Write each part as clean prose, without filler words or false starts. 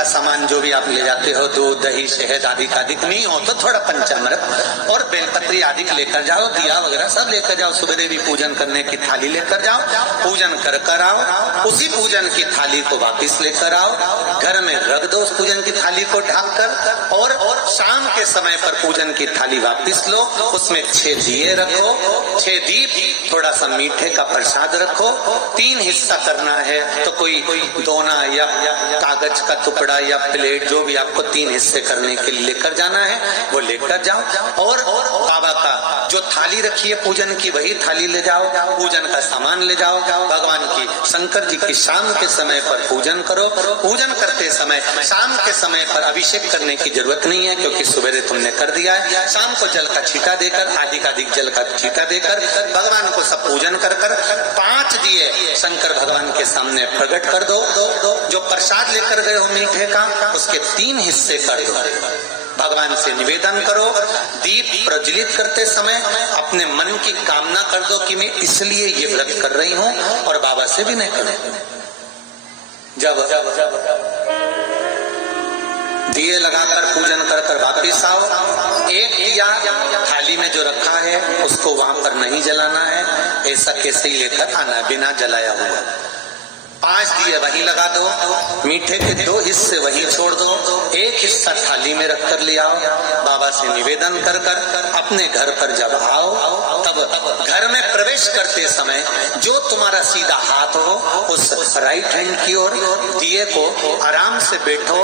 का सामान जो भी आप ले जाते हो, दूध दही शहद आदि आदिक नहीं हो तो थोड़ा पंचामृत और बेलपत्री आदि लेकर जाओ, दिया वगैरह सब लेकर जाओ। सुबह भी पूजन करने की थाली लेकर जाओ, पूजन कर कर आओ। उसी पूजन की थाली को वापिस लेकर आओ, घर में रख दो उस पूजन की थाली को ढक कर, और शाम के समय पर पूजन की थाली वापिस लो, उसमें 6 दिए रखो, 6 दीप, थोड़ा सा मीठे का प्रसाद रखो। 3 हिस्सा करना है तो कोई दोना या कागज का टुकड़ा या प्लेट जो भी आपको 3 हिस्से करने के लिए लेकर जाना है वो लेकर जाओ। और बाबा का जो थाली रखी है पूजन की वही थाली ले जाओ, पूजन का सामान ले जाओ। भगवान की शंकर जी की शाम के समय पर पूजन करो। पूजन करते समय शाम के समय पर अभिषेक करने की जरूरत नहीं है, क्योंकि सवेरे तुमने कर दिया है। शाम को जल का छींटा देकर, अधिक जल का छींटा देकर भगवान को सब पूजन कर 5 दिए शंकर भगवान के सामने प्रकट कर दो। जो प्रसाद लेकर गए हो मीठे का उसके 3 हिस्से कर दो। भगवान से निवेदन करो। दीप प्रज्वलित करते समय अपने मन की कामना कर दो कि मैं इसलिए ये व्रत कर रही हूँ और बाबा से भी नहीं करूँ। जब दिए लगाकर पूजन कर कर वापिस आओ, एक दिया थाली में जो रखा है उसको वहां पर नहीं जलाना है, ऐसा कैसे ही लेकर आना बिना जलाया हुआ। 5 दिए वहीं लगा दो, मीठे के 2 हिस्से वहीं छोड़ दो, 1 हिस्सा थाली में रख कर ले आओ। बाबा से निवेदन कर कर अपने घर पर जब आओ, तब घर में प्रवेश करते समय जो तुम्हारा सीधा हाथ हो उस राइट हैंड की ओर दिए को आराम से बैठो।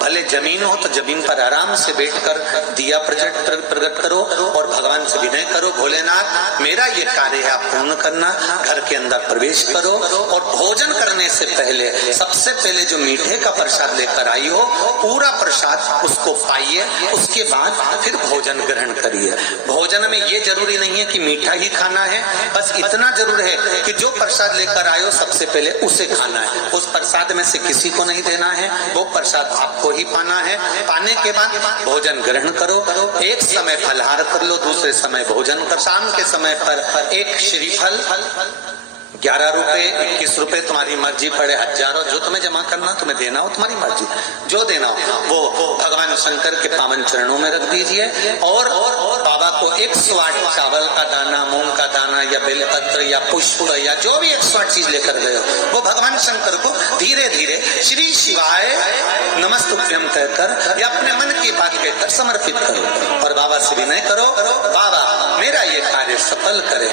भले जमीन हो तो जमीन पर आराम से बैठकर दिया प्रकट करो और भगवान से विनय करो, भोलेनाथ मेरा ये कार्य है आप पूर्ण करना। घर के अंदर प्रवेश करो और भोजन करने से पहले सबसे पहले जो मीठे का प्रसाद लेकर आई हो पूरा प्रसाद उसको पाइए, उसके बाद फिर भोजन ग्रहण करिए। भोजन में ये जरूरी नहीं है कि मीठा ही खाना है, बस इतना जरूर है कि जो प्रसाद लेकर आयो सबसे पहले उसे खाना है। उस प्रसाद में से किसी को नहीं देना है, वो प्रसाद आपको ही पाना है। पाने के बाद भोजन ग्रहण करो। एक समय फलहार कर लो, दूसरे समय भोजन कर। शाम के समय पर एक श्रीफल 11 रुपए 21 रुपए तुम्हारी मर्जी पड़े, हजारों जो तुम्हें जमा करना तुम्हें देना हो तुम्हारी मर्जी, जो देना हो वो भगवान शंकर के पावन चरणों में रख दीजिए। और बाबा को 108 चावल का दाना, मूंग का दाना या बेलपत्र या पुष्प या जो भी 108 चीज लेकर गए हो वो भगवान शंकर को धीरे धीरे श्री शिवाय नमस्तुभ्यम कहकर या अपने मन की बात कहकर समर्पित करो और बाबा से विनय करो, बाबा मेरा ये कार्य सफल करे।